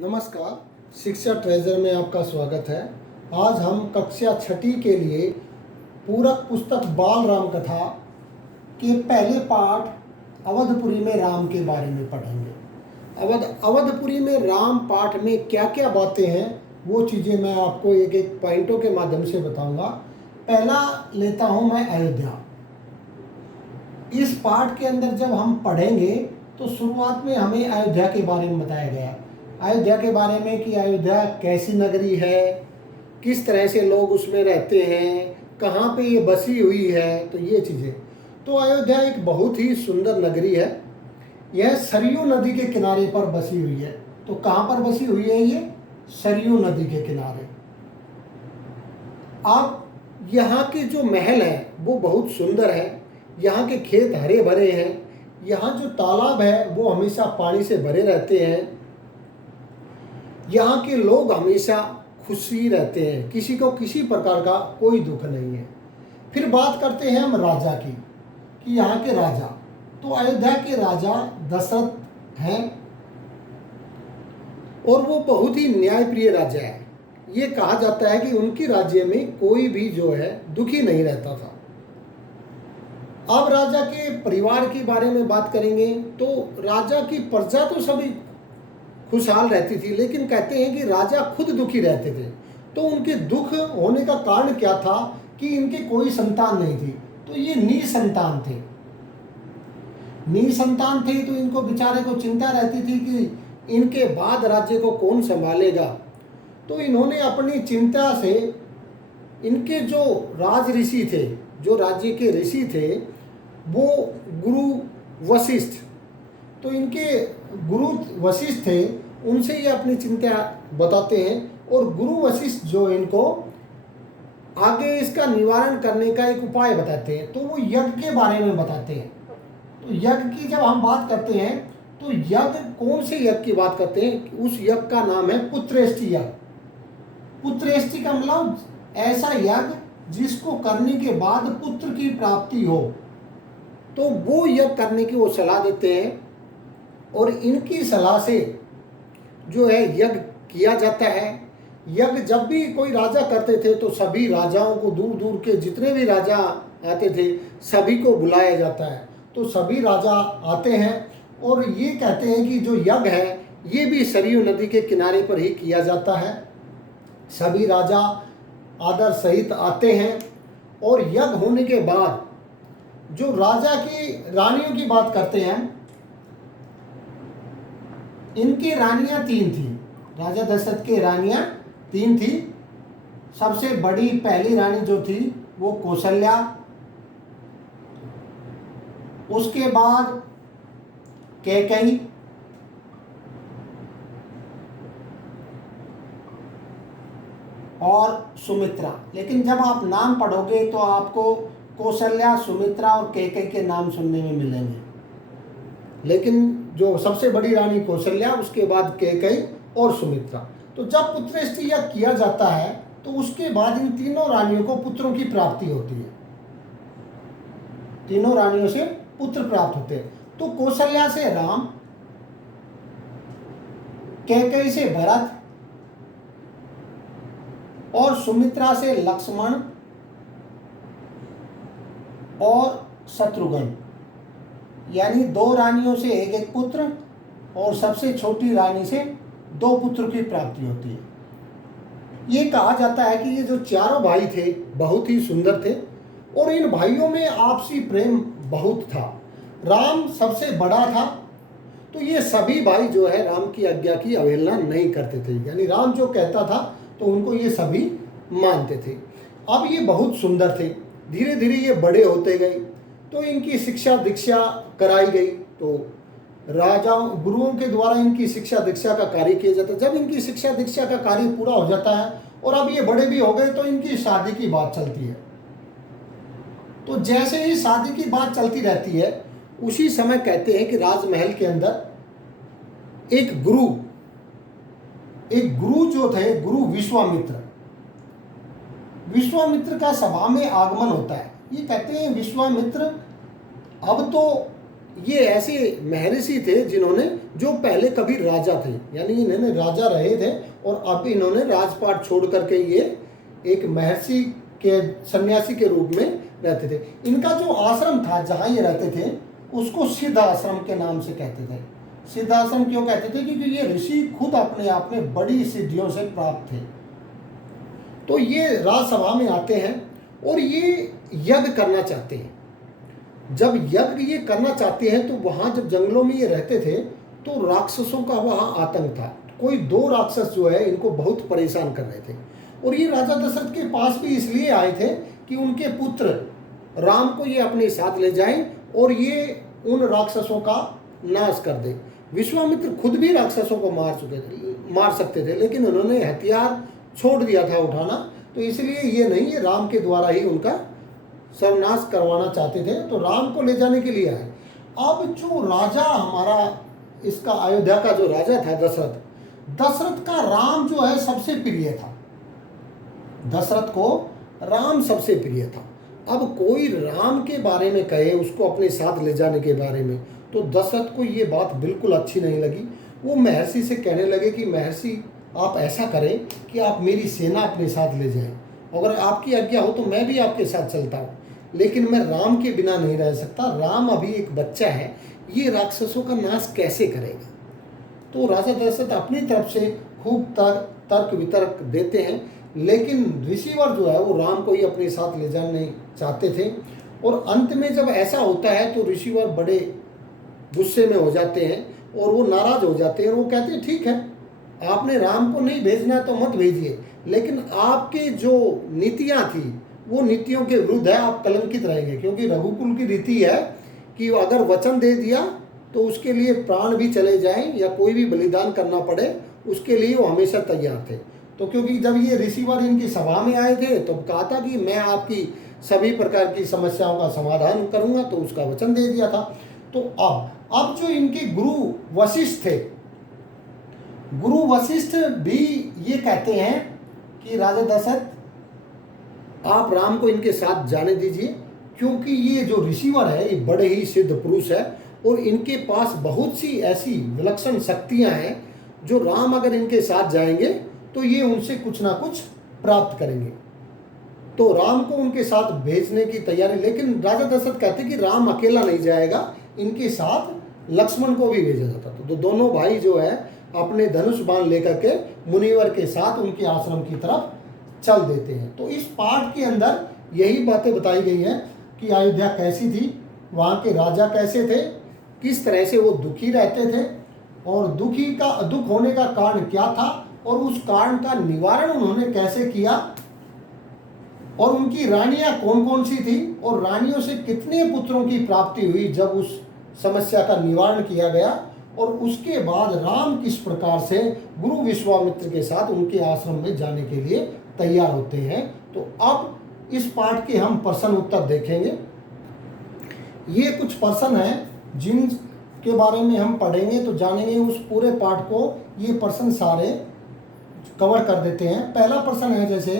नमस्कार, शिक्षा ट्रेजर में आपका स्वागत है। आज हम कक्षा छठी के लिए पूरक पुस्तक बाल राम कथा के पहले पाठ अवधपुरी में राम के बारे में पढ़ेंगे। अवधपुरी में राम पाठ में क्या क्या बातें हैं वो चीज़ें मैं आपको एक एक पॉइंटों के माध्यम से बताऊंगा। पहला लेता हूं मैं अयोध्या। इस पाठ के अंदर जब हम पढ़ेंगे तो शुरुआत में हमें अयोध्या के बारे में बताया गया है। अयोध्या के बारे में कि अयोध्या कैसी नगरी है, किस तरह से लोग उसमें रहते हैं, कहाँ पे ये बसी हुई है, तो ये चीज़ें। तो अयोध्या एक बहुत ही सुंदर नगरी है। यह सरयू नदी के किनारे पर बसी हुई है। तो कहाँ पर बसी हुई है ये? सरयू नदी के किनारे। अब यहाँ के जो महल है वो बहुत सुंदर है। यहाँ के खेत हरे भरे हैं। यहाँ जो तालाब है वो हमेशा पानी से भरे रहते हैं। यहाँ के लोग हमेशा खुशी रहते हैं, किसी को किसी प्रकार का कोई दुख नहीं है। फिर बात करते हैं हम राजा की, कि यहाँ के राजा, तो अयोध्या के राजा दशरथ हैं और वो बहुत ही न्यायप्रिय राजा है। ये कहा जाता है कि उनके राज्य में कोई भी जो है दुखी नहीं रहता था। अब राजा के परिवार के बारे में बात करेंगे तो राजा की प्रजा तो सभी खुशहाल रहती थी, लेकिन कहते हैं कि राजा खुद दुखी रहते थे। तो उनके दुख होने का कारण क्या था कि इनके कोई संतान नहीं थी, तो ये निसंतान थे। निसंतान थे तो इनको बेचारे को चिंता रहती थी कि इनके बाद राज्य को कौन संभालेगा। तो इन्होंने अपनी चिंता से इनके जो राज ऋषि थे, जो राज्य के ऋषि थे, वो गुरु वशिष्ठ, तो इनके गुरु वशिष्ठ थे, उनसे ये अपनी चिंता बताते हैं और गुरु वशिष्ठ जो इनको आगे इसका निवारण करने का एक उपाय बताते हैं। तो वो यज्ञ के बारे में बताते हैं। तो यज्ञ की जब हम बात करते हैं तो यज्ञ, कौन से यज्ञ की बात करते हैं? उस यज्ञ का नाम है पुत्रेष्टि यज्ञ। पुत्रेष्टि का मतलब ऐसा यज्ञ जिसको करने के बाद पुत्र की प्राप्ति हो, तो वो यज्ञ करने की वो सलाह देते हैं। और इनकी सलाह से जो है यज्ञ किया जाता है। यज्ञ जब भी कोई राजा करते थे तो सभी राजाओं को, दूर दूर के जितने भी राजा आते थे सभी को बुलाया जाता है। तो सभी राजा आते हैं और ये कहते हैं कि जो यज्ञ है ये भी सरयू नदी के किनारे पर ही किया जाता है। सभी राजा आदर सहित आते हैं और यज्ञ होने के बाद जो राजा की रानियों की बात करते हैं, इनकी रानियां 3 थी। राजा दशरथ की रानियां 3 थी। सबसे बड़ी पहली रानी जो थी वो कौशल्या, उसके बाद कैकेयी, और सुमित्रा। लेकिन जब आप नाम पढ़ोगे तो आपको कौशल्या, सुमित्रा और कैकेयी के नाम सुनने में मिलेंगे। लेकिन जो सबसे बड़ी रानी कौशल्या, उसके बाद कैकेयी और सुमित्रा। तो जब पुत्रेष्टि यज्ञ किया जाता है तो उसके बाद इन तीनों रानियों को पुत्रों की प्राप्ति होती है। तीनों रानियों से पुत्र प्राप्त होते हैं। तो कौशल्या से राम, कैकेयी से भरत और सुमित्रा से लक्ष्मण और शत्रुघ्न, यानी 2 रानियों से एक एक पुत्र और सबसे छोटी रानी से 2 पुत्र की प्राप्ति होती है। ये कहा जाता है कि ये जो चारों भाई थे बहुत ही सुंदर थे और इन भाइयों में आपसी प्रेम बहुत था। राम सबसे बड़ा था, तो ये सभी भाई जो है राम की आज्ञा की अवहेलना नहीं करते थे, यानी राम जो कहता था तो उनको ये सभी मानते थे। अब ये बहुत सुंदर थे। धीरे धीरे ये बड़े होते गए तो इनकी शिक्षा दीक्षा कराई गई। तो राजाओं, गुरुओं के द्वारा इनकी शिक्षा दीक्षा का कार्य किया जाता है। जब इनकी शिक्षा दीक्षा का कार्य पूरा हो जाता है और अब ये बड़े भी हो गए तो इनकी शादी की बात चलती है। तो जैसे ही शादी की बात चलती रहती है उसी समय कहते हैं कि राजमहल के अंदर एक गुरु जो थे, गुरु विश्वामित्र का सभा में आगमन होता है। ये कहते हैं विश्वामित्र अब तो ये ऐसे महर्षि थे जिन्होंने, जो पहले कभी राजा थे, यानी इन्होंने राजा रहे थे और अब इन्होंने राजपाट छोड़ करके ये एक महर्षि के सन्यासी के रूप में रहते थे। इनका जो आश्रम था जहाँ ये रहते थे उसको सिद्ध आश्रम के नाम से कहते थे। सिद्ध आश्रम क्यों कहते थे? क्योंकि ये ऋषि खुद अपने आप में बड़ी सिद्धियों से प्राप्त थे। तो ये राजसभा में आते हैं और ये यज्ञ करना चाहते हैं। जब यज्ञ ये करना चाहते हैं तो वहाँ जब जंगलों में ये रहते थे तो राक्षसों का वहाँ आतंक था। कोई 2 राक्षस जो है इनको बहुत परेशान कर रहे थे और ये राजा दशरथ के पास भी इसलिए आए थे कि उनके पुत्र राम को ये अपने साथ ले जाएं और ये उन राक्षसों का नाश कर दे। विश्वामित्र खुद भी राक्षसों को मार सकते थे, लेकिन उन्होंने हथियार छोड़ दिया था उठाना, तो इसलिए ये नहीं, ये राम के द्वारा ही उनका सर्वनाश करवाना चाहते थे। तो राम को ले जाने के लिए आए। अब जो राजा हमारा इसका अयोध्या का जो राजा था दशरथ का राम जो है सबसे प्रिय था। दशरथ को राम सबसे प्रिय था। अब कोई राम के बारे में कहे उसको अपने साथ ले जाने के बारे में, तो दशरथ को ये बात बिल्कुल अच्छी नहीं लगी। वो महर्षि से कहने लगे कि महर्षि आप ऐसा करें कि आप मेरी सेना अपने साथ ले जाएं, अगर आपकी आज्ञा हो तो मैं भी आपके साथ चलता हूँ, लेकिन मैं राम के बिना नहीं रह सकता। राम अभी एक बच्चा है, ये राक्षसों का नाश कैसे करेगा? तो राजा दशरथ अपनी तरफ से खूब तर्क वितर्क देते हैं, लेकिन ऋषिवर जो है वो राम को ही अपने साथ ले जाने चाहते थे। और अंत में जब ऐसा होता है तो ऋषिवर बड़े गुस्से में हो जाते हैं और वो नाराज हो जाते हैं और वो कहते हैं ठीक है, आपने राम को नहीं भेजना तो मत भेजिए, लेकिन आपके जो नीतियाँ थी वो नीतियों के विरुद्ध है, आप कलंकित रहेंगे। क्योंकि रघुकुल की रीति है कि अगर वचन दे दिया तो उसके लिए प्राण भी चले जाएं या कोई भी बलिदान करना पड़े, उसके लिए वो हमेशा तैयार थे। तो क्योंकि जब ये ऋषिवर इनकी सभा में आए थे तो कहा था कि मैं आपकी सभी प्रकार की समस्याओं का समाधान करूंगा, तो उसका वचन दे दिया था। तो अब जो इनके गुरु वशिष्ठ थे, गुरु वशिष्ठ भी ये कहते हैं कि राजा दशरथ आप राम को इनके साथ जाने दीजिए, क्योंकि ये जो ऋषिवर है ये बड़े ही सिद्ध पुरुष है और इनके पास बहुत सी ऐसी विलक्षण शक्तियां हैं जो राम अगर इनके साथ जाएंगे तो ये उनसे कुछ ना कुछ प्राप्त करेंगे। तो राम को उनके साथ भेजने की तैयारी, लेकिन राजा दशरथ कहते कि राम अकेला नहीं जाएगा, इनके साथ लक्ष्मण को भी भेजा जाता। तो दोनों भाई जो है अपने धनुष बाण लेकर के मुनिवर के साथ उनके आश्रम की तरफ चल देते हैं। तो इस पाठ के अंदर यही बातें बताई गई हैं कि अयोध्या कैसी थी, वहाँ के राजा कैसे थे, किस तरह से वो दुखी रहते थे और दुख होने का कारण क्या था और उस कारण का निवारण उन्होंने कैसे किया, और उनकी रानियां कौन कौन सी थी और रानियों से कितने पुत्रों की प्राप्ति हुई जब उस समस्या का निवारण किया गया, और उसके बाद राम किस प्रकार से गुरु विश्वामित्र के साथ उनके आश्रम में जाने के लिए तैयार होते हैं। तो अब इस पाठ के हम प्रश्न उत्तर देखेंगे। ये कुछ प्रश्न हैं जिन के बारे में हम पढ़ेंगे तो जानेंगे उस पूरे पाठ को। ये प्रश्न सारे कवर कर देते हैं। पहला प्रश्न है जैसे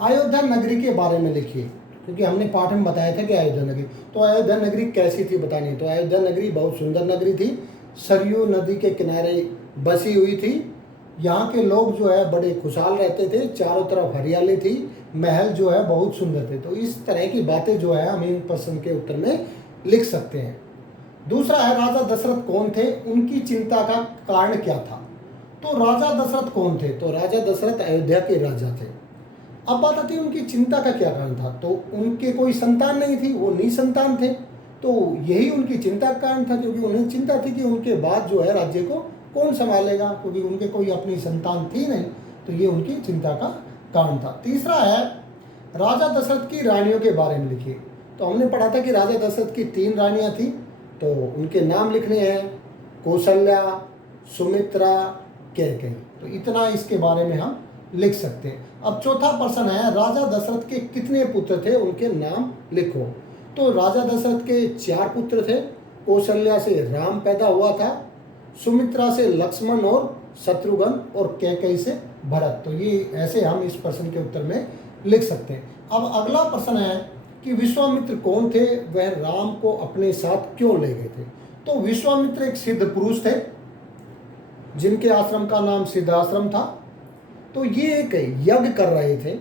अयोध्या नगरी के बारे में लिखिए, क्योंकि हमने पाठ में बताया था कि अयोध्या नगरी, तो अयोध्या नगरी कैसी थी बतानी। तो अयोध्या नगरी बहुत सुंदर नगरी थी, सरयू नदी के किनारे बसी हुई थी। यहाँ के लोग जो है बड़े खुशहाल रहते थे, चारों तरफ हरियाली थी, महल जो है बहुत सुंदर थे। तो इस तरह की बातें जो है हम इन प्रश्न के उत्तर में लिख सकते हैं। दूसरा है राजा दशरथ कौन थे, उनकी चिंता का कारण क्या था। तो राजा दशरथ कौन थे, तो राजा दशरथ अयोध्या के राजा थे। अब बात आती है उनकी चिंता का क्या कारण था। तो उनके कोई संतान नहीं थी, वो निसंतान थे, तो यही उनकी चिंता का कारण था, क्योंकि उन्हें चिंता थी कि उनके बाद जो है राज्य को कौन संभालेगा, क्योंकि उनके कोई अपनी संतान थी नहीं। तो ये उनकी चिंता का कारण था। तीसरा है राजा दशरथ की रानियों के बारे में लिखिए। तो हमने पढ़ा था कि राजा दशरथ की 3 रानियां थी, तो उनके नाम लिखने हैं, कौशल्या, सुमित्रा, कैकेयी। तो इतना इसके बारे में हम लिख सकते हैं। अब चौथा प्रश्न है राजा दशरथ के कितने पुत्र थे, उनके नाम लिखो। तो राजा दशरथ के 4 पुत्र थे। कौशल्या से राम पैदा हुआ था, सुमित्रा से लक्ष्मण और शत्रुघ्न, और कैकेयी से भरत। तो ये ऐसे हम इस प्रश्न के उत्तर में लिख सकते हैं। अब अगला प्रश्न है कि विश्वामित्र कौन थे, वह राम को अपने साथ क्यों ले गए थे। तो विश्वामित्र एक सिद्ध पुरुष थे जिनके आश्रम का नाम सिद्धाश्रम था। तो ये एक यज्ञ कर रहे थे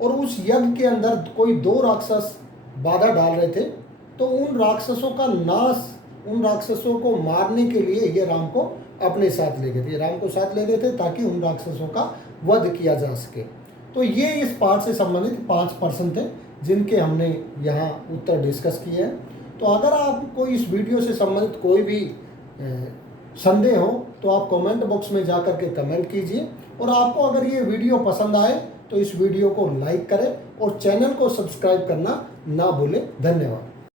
और उस यज्ञ के अंदर कोई 2 राक्षस बाधा डाल रहे थे। तो उन राक्षसों का नाश, उन राक्षसों को मारने के लिए ये राम को अपने साथ ले गए थे, राम को साथ ले गए थे ताकि उन राक्षसों का वध किया जा सके। तो ये इस पाठ से संबंधित 5 प्रश्न थे जिनके हमने यहाँ उत्तर डिस्कस किए हैं। तो अगर आपको इस वीडियो से संबंधित कोई भी संदेह हो तो आप कमेंट बॉक्स में जा कर के कमेंट कीजिए, और आपको अगर ये वीडियो पसंद आए तो इस वीडियो को लाइक करें और चैनल को सब्सक्राइब करना ना भूलें। धन्यवाद।